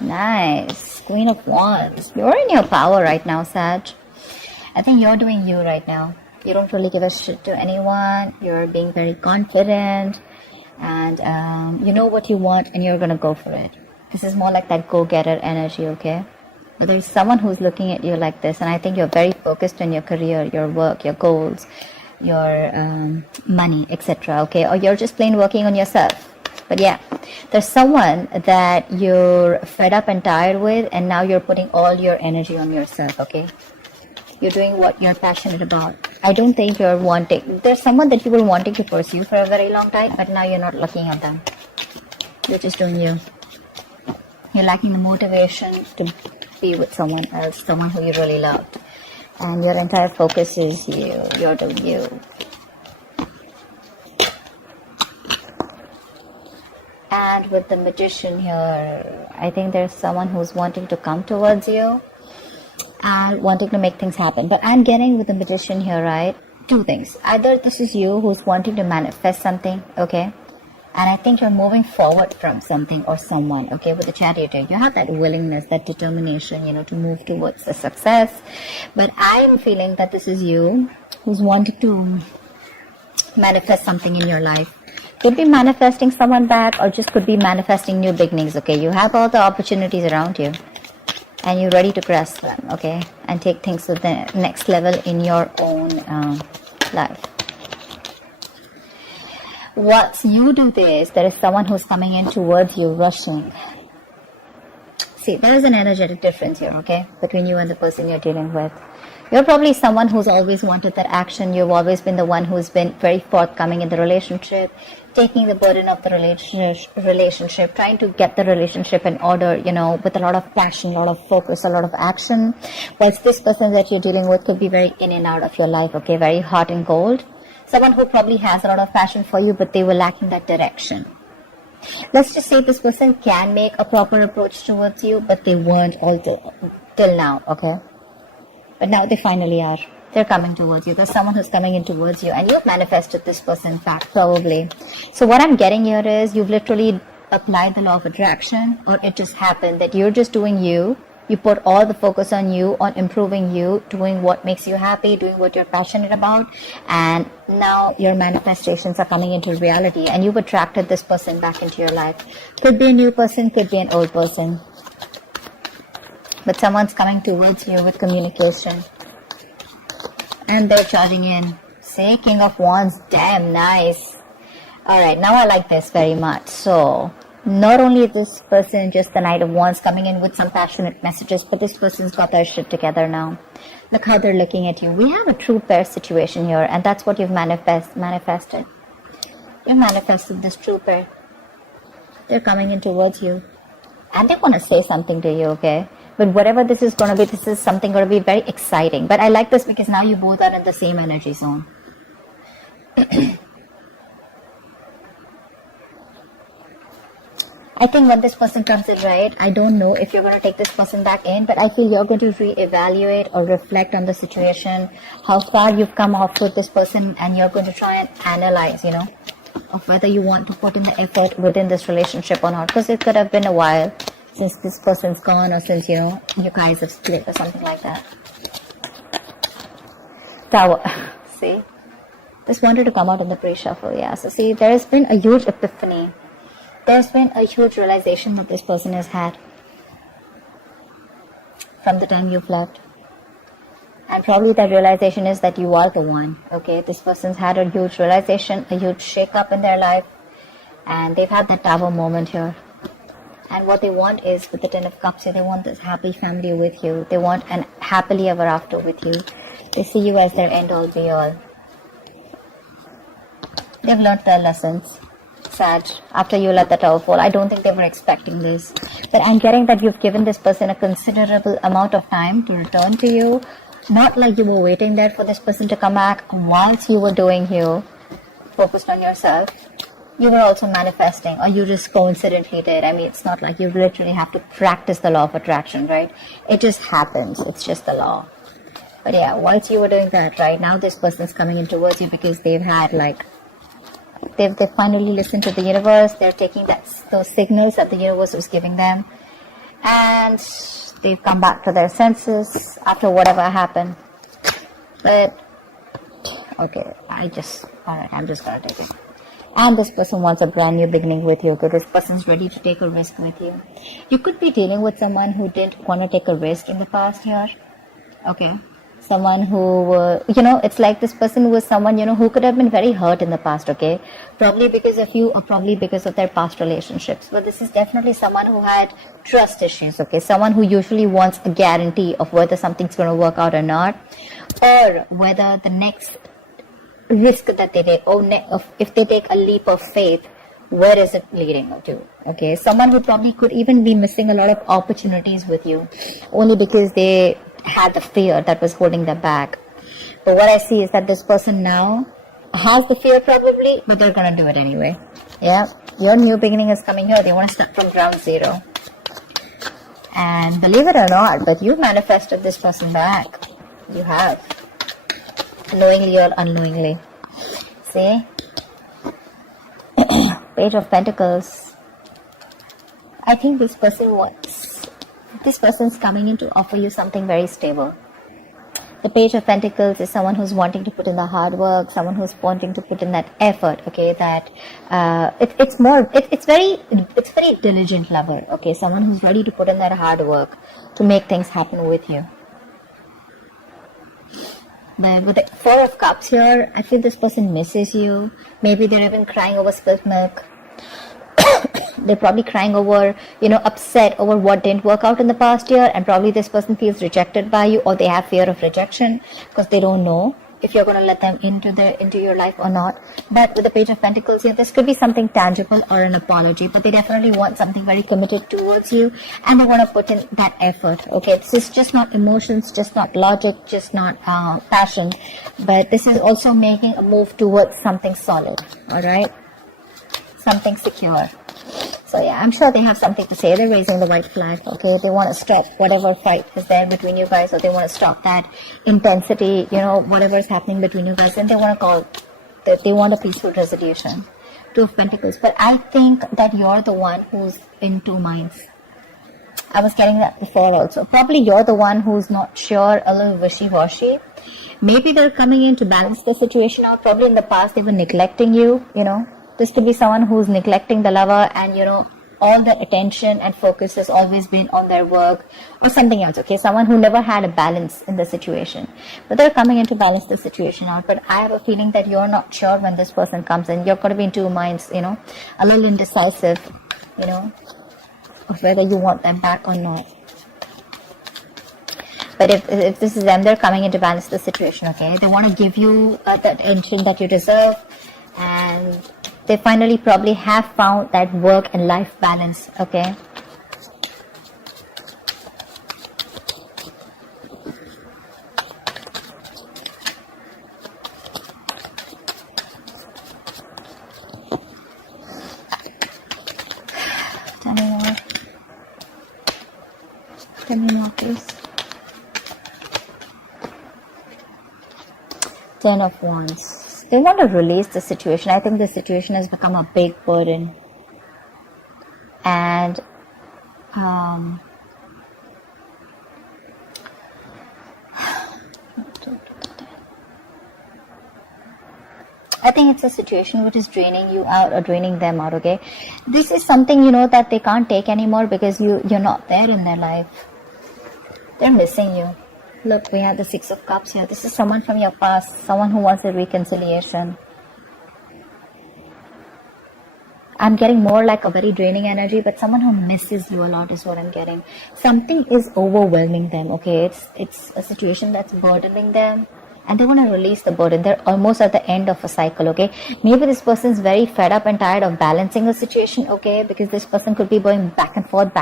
Nice. Queen of Wands. You're in your power right now, Sag. I think you're doing you right now. You don't really give a shit to anyone. You're being very confident. And you know what you want and you're going to go for it. This is more like that go-getter energy, okay? But there's someone who's looking at you like this. And I think you're very focused on your career, your work, your goals, your money, etc. Okay? Or you're just plain working on yourself. But yeah, there's someone that you're fed up and tired with, and now you're putting all your energy on yourself, okay? You're doing what you're passionate about. I don't think you're wanting... There's someone that you were wanting to pursue for a very long time, but now you're not looking at them. You're just doing you. You're lacking the motivation to be with someone else, someone who you really loved. And your entire focus is you. You're doing you. And with the Magician here, I think there's someone who's wanting to come towards you and wanting to make things happen. But I'm getting with the Magician here, right? Two things. Either this is you who's wanting to manifest something, okay? And I think you're moving forward from something or someone, okay? With the Chariot, you have that willingness, that determination, you know, to move towards a success. But I'm feeling that this is you who's wanting to manifest something in your life. Could be manifesting someone back, or just could be manifesting new beginnings, okay? You have all the opportunities around you and you're ready to grasp them, okay? And take things to the next level in your own life. Once you do this, there is someone who's coming in towards you, rushing. See, there is an energetic difference here, okay? Between you and the person you're dealing with. You're probably someone who's always wanted that action. You've always been the one who's been very forthcoming in the relationship, taking the burden of the relationship, trying to get the relationship in order, you know, with a lot of passion, a lot of focus, a lot of action. Whilst this person that you're dealing with could be very in and out of your life, okay, very hot and cold. Someone who probably has a lot of passion for you, but they were lacking that direction. Let's just say this person can make a proper approach towards you, but they weren't all till now, okay? But now they finally are. They're coming towards you. There's someone who's coming in towards you, and you've manifested this person, in fact, probably. So what I'm getting here is you've literally applied the law of attraction, or it just happened that you're just doing you. You put all the focus on you, on improving you, doing what makes you happy, doing what you're passionate about, and now your manifestations are coming into reality, and you've attracted this person back into your life. Could be a new person, could be an old person. But someone's coming towards you with communication. And they're charging in. Say, King of Wands. Damn, nice. Alright, now I like this very much. So, not only is this person just the Knight of Wands coming in with some passionate messages, but this person's got their shit together now. Look how they're looking at you. We have a true pair situation here, and that's what you've manifested. You manifested this true pair. They're coming in towards you. And they want to say something to you, okay? But whatever this is going to be, this is something going to be very exciting. But I like this because now you both are in the same energy zone. I think when this person comes in, right, I don't know if you're going to take this person back in, but I feel you're going to reevaluate or reflect on the situation, how far you've come off with this person, and you're going to try and analyze, you know, of whether you want to put in the effort within this relationship or not. Because it could have been a while since this person's gone, or since, you know, you guys have split or something like that. Tower. See? This wanted to come out in the pre-shuffle, yeah. So see, there's been a huge epiphany. There's been a huge realization that this person has had from the time you've left. And probably that realization is that you are the one, okay? This person's had a huge realization, a huge shake-up in their life. And they've had that Tower moment here. And what they want is, with the Ten of Cups here, they want this happy family with you. They want an happily ever after with you. They see you as their end-all be-all. They've learned their lessons. Sad. After you let the Tower fall, I don't think they were expecting this. But I'm getting that you've given this person a considerable amount of time to return to you. Not like you were waiting there for this person to come back whilst you were doing you. Focused on yourself. You were also manifesting, or you just coincidentally did. I mean, it's not like you literally have to practice the law of attraction, right? It just happens. It's just the law. But yeah, whilst you were doing that, right, now this person's coming in towards you because they've had like, they've finally listened to the universe. They're taking those signals that the universe was giving them. and they've come back to their senses after whatever happened. But okay, I'm just gonna take it. And this person wants a brand new beginning with you. Okay, this person's ready to take a risk with you. You could be dealing with someone who didn't want to take a risk in the past year. Okay, someone who it's like this person was someone who could have been very hurt in the past. Okay, probably because of you or probably because of their past relationships. But this is definitely someone who had trust issues. Okay, someone who usually wants a guarantee of whether something's going to work out or not, or whether the next risk that they take, or if they take a leap of faith, where is it leading to? Okay, someone who probably could even be missing a lot of opportunities with you only because they had the fear that was holding them back. But what I see is that this person now has the fear probably, but they're gonna do it anyway. Yeah, your new beginning is coming here. They want to start from ground zero. And believe it or not, but you manifested this person back. You have. Knowingly or unknowingly. See? Page of Pentacles. I think this person's coming in to offer you something very stable. The Page of Pentacles is someone who's wanting to put in the hard work, someone who's wanting to put in that effort, okay, that it's very diligent lover, okay, someone who's ready to put in that hard work to make things happen with you. But with the Four of Cups here, I feel this person misses you. Maybe they're even crying over spilt milk. They're probably crying over, upset over what didn't work out in the past year, and probably this person feels rejected by you, or they have fear of rejection because they don't know if you're going to let them into your life or not. But with the Page of Pentacles here, this could be something tangible or an apology, but they definitely want something very committed towards you, and they want to put in that effort. Okay, this is just not emotions, just not logic, just not passion, but this is also making a move towards something solid. All right, something secure. So yeah, I'm sure they have something to say. They're raising the white flag, okay? They want to stop whatever fight is there between you guys, or they want to stop that intensity, whatever is happening between you guys, and they want a peaceful resolution. Two of Pentacles. But I think that you're the one who's in two minds. I was getting that before also. Probably you're the one who's not sure, a little wishy-washy. Maybe they're coming in to balance the situation out. Probably in the past they were neglecting you, This could be someone who's neglecting the lover, and all the attention and focus has always been on their work or something else. Okay, someone who never had a balance in the situation, but they're coming in to balance the situation out. But I have a feeling that you're not sure when this person comes in. You're going to be in two minds, a little indecisive, of whether you want them back or not. But if this is them, they're coming in to balance the situation. Okay, they want to give you the attention that you deserve, and they finally probably have found that work and life balance, okay? Tell me more. Tell me more, please. Ten of Wands. They want to release the situation. I think the situation has become a big burden. And I think it's a situation which is draining you out or draining them out, okay? This is something, that they can't take anymore because you're not there in their life. They're missing you. Look, we have the Six of Cups here. This is someone from your past, someone who wants a reconciliation. I'm getting more like a very draining energy, but someone who misses you a lot is what I'm getting. Something is overwhelming them, okay? It's a situation that's burdening them, and they want to release the burden. They're almost at the end of a cycle, okay? Maybe this person's very fed up and tired of balancing a situation, okay? Because this person could be going back and forth,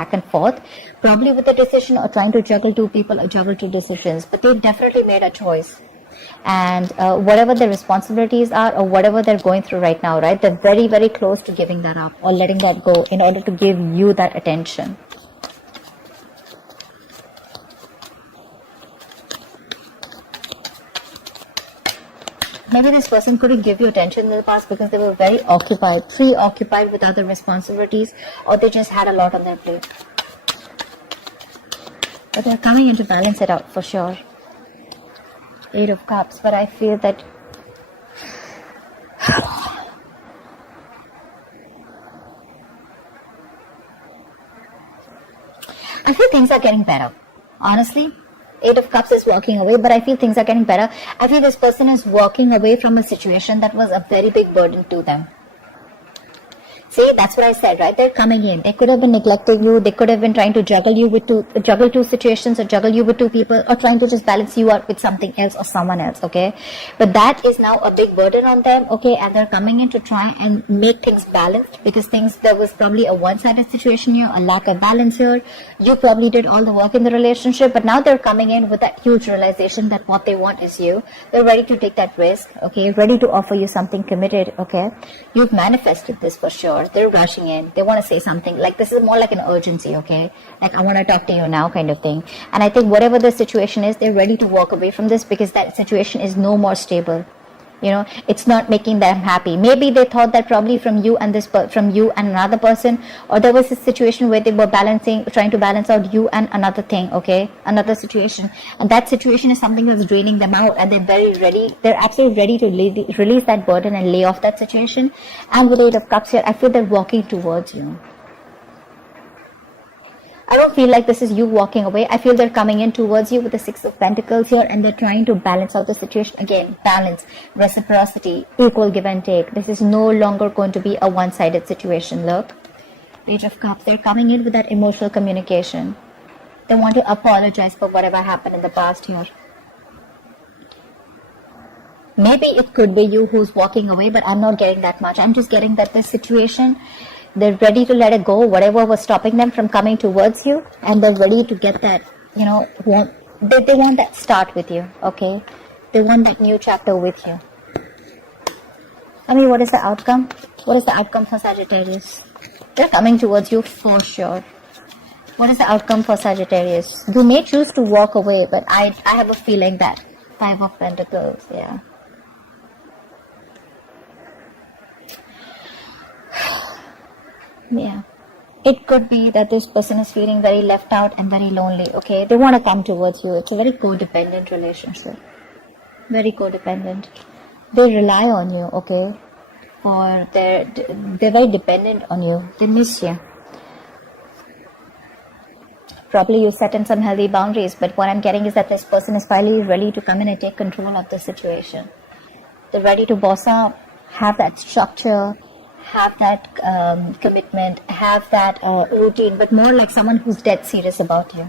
probably with a decision or trying to juggle two people or juggle two decisions. But they've definitely made a choice. And whatever their responsibilities are or whatever they're going through right now, right? They're very, very close to giving that up or letting that go in order to give you that attention. Maybe this person couldn't give you attention in the past because they were very preoccupied with other responsibilities, or they just had a lot on their plate. But they're coming in to balance it out for sure. 8 of Cups, but I feel that I feel things are getting better. Honestly, 8 of Cups is walking away, but I feel things are getting better. I feel this person is walking away from a situation that was a very big burden to them. See, that's what I said, right? They're coming in. They could have been neglecting you. They could have been trying to juggle two situations, or juggle you with two people, or trying to just balance you out with something else or someone else, okay? But that is now a big burden on them, okay? And they're coming in to try and make things balanced, because there was probably a one-sided situation here, a lack of balance here. You probably did all the work in the relationship, but now they're coming in with that huge realization that what they want is you. They're ready to take that risk, okay? Ready to offer you something committed, okay? You've manifested this for sure. They're rushing in. They want to say something. Like, this is more like an urgency, okay? Like, I want to talk to you now kind of thing. And I think whatever the situation is, they're ready to walk away from this, because that situation is no more stable. You know, it's not making them happy. Maybe they thought that probably from you and another person, or there was a situation where they were trying to balance out you and another thing, okay? Another situation. And that situation is something that's draining them out, and they're actually ready to release that burden and lay off that situation. And with 8 of Cups here, I feel they're walking towards you. I don't feel like this is you walking away. I feel they're coming in towards you with the 6 of Pentacles here, and they're trying to balance out the situation. Again, balance, reciprocity, equal give and take. This is no longer going to be a one-sided situation, look. Page of Cups, they're coming in with that emotional communication. They want to apologize for whatever happened in the past here. Maybe it could be you who's walking away, but I'm not getting that much. I'm just getting that this situation, they're ready to let it go, whatever was stopping them from coming towards you, and they're ready to get that, you know, they want that start with you, okay? They want that new chapter with you. I mean, what is the outcome? What is the outcome for Sagittarius? They're coming towards you for sure. What is the outcome for Sagittarius? You may choose to walk away, but I have a feeling that 5 of Pentacles, yeah. Yeah, it could be that this person is feeling very left out and very lonely, okay? They want to come towards you. It's a very codependent relationship. Very codependent. They rely on you, okay? They're very dependent on you. They miss you. Probably you set in some healthy boundaries, but what I'm getting is that this person is finally ready to come in and take control of the situation. They're ready to boss up, have that structure, have that commitment, have that routine, but more like someone who's dead serious about you.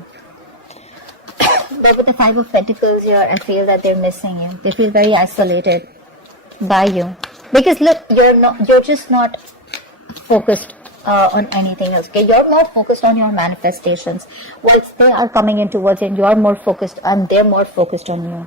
But with the 5 of Pentacles here, I feel that they're missing you. They feel very isolated by you. Because look, you're just not focused on anything else, okay? You're more focused on your manifestations. Whilst they are coming in towards you, and you're more focused, and they're more focused on you.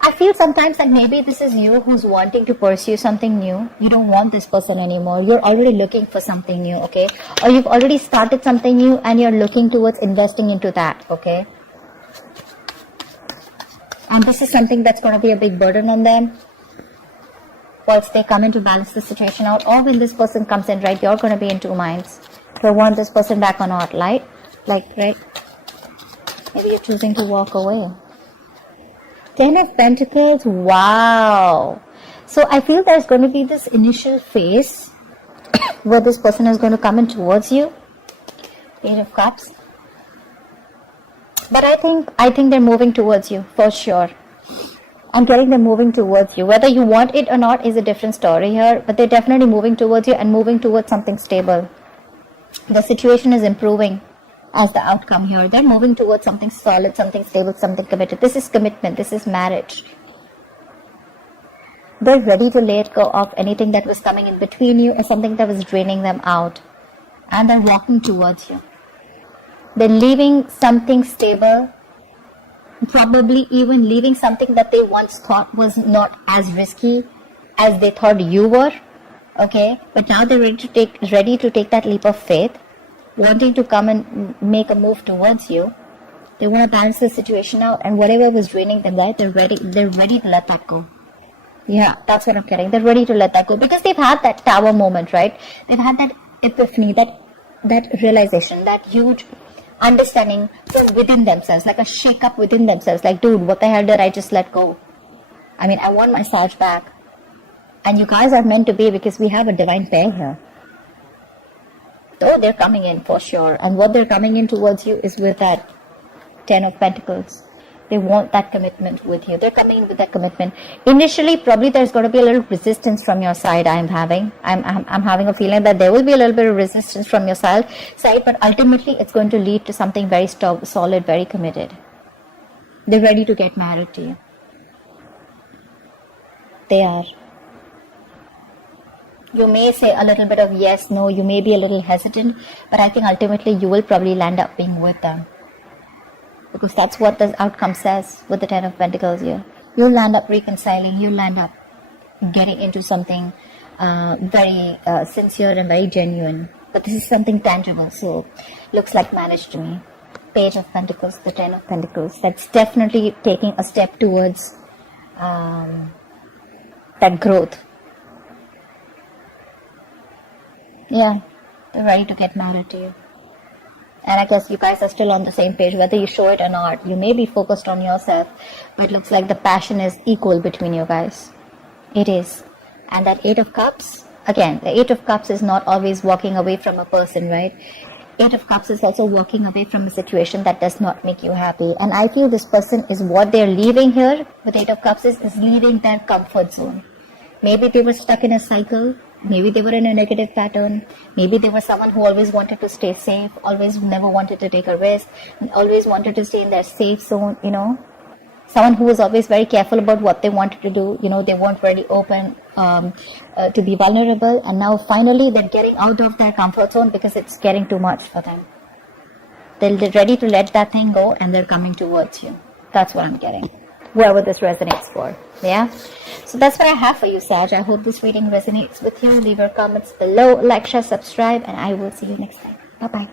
I feel sometimes that maybe this is you who's wanting to pursue something new. You don't want this person anymore. You're already looking for something new, okay? Or you've already started something new and you're looking towards investing into that, okay? And this is something that's going to be a big burden on them. Whilst they come in to balance the situation out, or when this person comes in, right, you're going to be in two minds. Do I want this person back or not, right? Right? Maybe you're choosing to walk away. 10 of Pentacles, wow. So I feel there's going to be this initial phase where this person is going to come in towards you. 8 of Cups. But I think they're moving towards you, for sure. I'm getting them moving towards you. Whether you want it or not is a different story here, but they're definitely moving towards you and moving towards something stable. The situation is improving as the outcome here. They're moving towards something solid, something stable, something committed. This is commitment. This is marriage. They're ready to let go of anything that was coming in between you or something that was draining them out. And they're walking towards you. They're leaving something stable, probably even leaving something that they once thought was not as risky as they thought you were. Okay? But now they're ready to take that leap of faith, wanting to come and make a move towards you. They want to balance the situation out, and whatever was draining them, right, they're ready to let that go. Yeah, that's what I'm getting. They're ready to let that go because they've had that tower moment, right? They've had that epiphany, that that realization, that huge understanding from within themselves, like a shake up within themselves, like, dude, what the hell did I just let go? I mean, I want my Sag back. And you guys are meant to be, because we have a divine pair here. Though they're coming in for sure, and what they're coming in towards you is with that 10 of Pentacles. They want that commitment with you. They're coming in with that commitment. Initially, probably there's going to be a little resistance from your side. I'm having a feeling that there will be a little bit of resistance from your side, but ultimately it's going to lead to something very solid, very committed. They're ready to get married to you. They are. You may say a little bit of yes, no, you may be a little hesitant, but I think ultimately you will probably land up being with them. Because that's what the outcome says with the 10 of Pentacles here. You'll land up reconciling, you'll land up getting into something very sincere and very genuine. But this is something tangible, so looks like marriage to me. Page of Pentacles, the 10 of Pentacles. That's definitely taking a step towards that growth. Yeah, they're ready to get married to you. And I guess you guys are still on the same page, whether you show it or not. You may be focused on yourself, but it looks like the passion is equal between you guys. It is. And that 8 of Cups, again, the 8 of Cups is not always walking away from a person, right? 8 of Cups is also walking away from a situation that does not make you happy. And I feel this person is what they're leaving here with 8 of Cups is leaving their comfort zone. Maybe they were stuck in a cycle. Maybe they were in a negative pattern. Maybe they were someone who always wanted to stay safe, always never wanted to take a risk, always wanted to stay in their safe zone, you know. Someone who was always very careful about what they wanted to do. You know, they weren't very open to be vulnerable. And now finally they're getting out of their comfort zone because it's getting too much for them. They're ready to let that thing go and they're coming towards you. That's what I'm getting. Whoever this resonates for. Yeah. So that's what I have for you, Sag. I hope this reading resonates with you. Leave your comments below, like, share, subscribe, and I will see you next time. Bye-bye.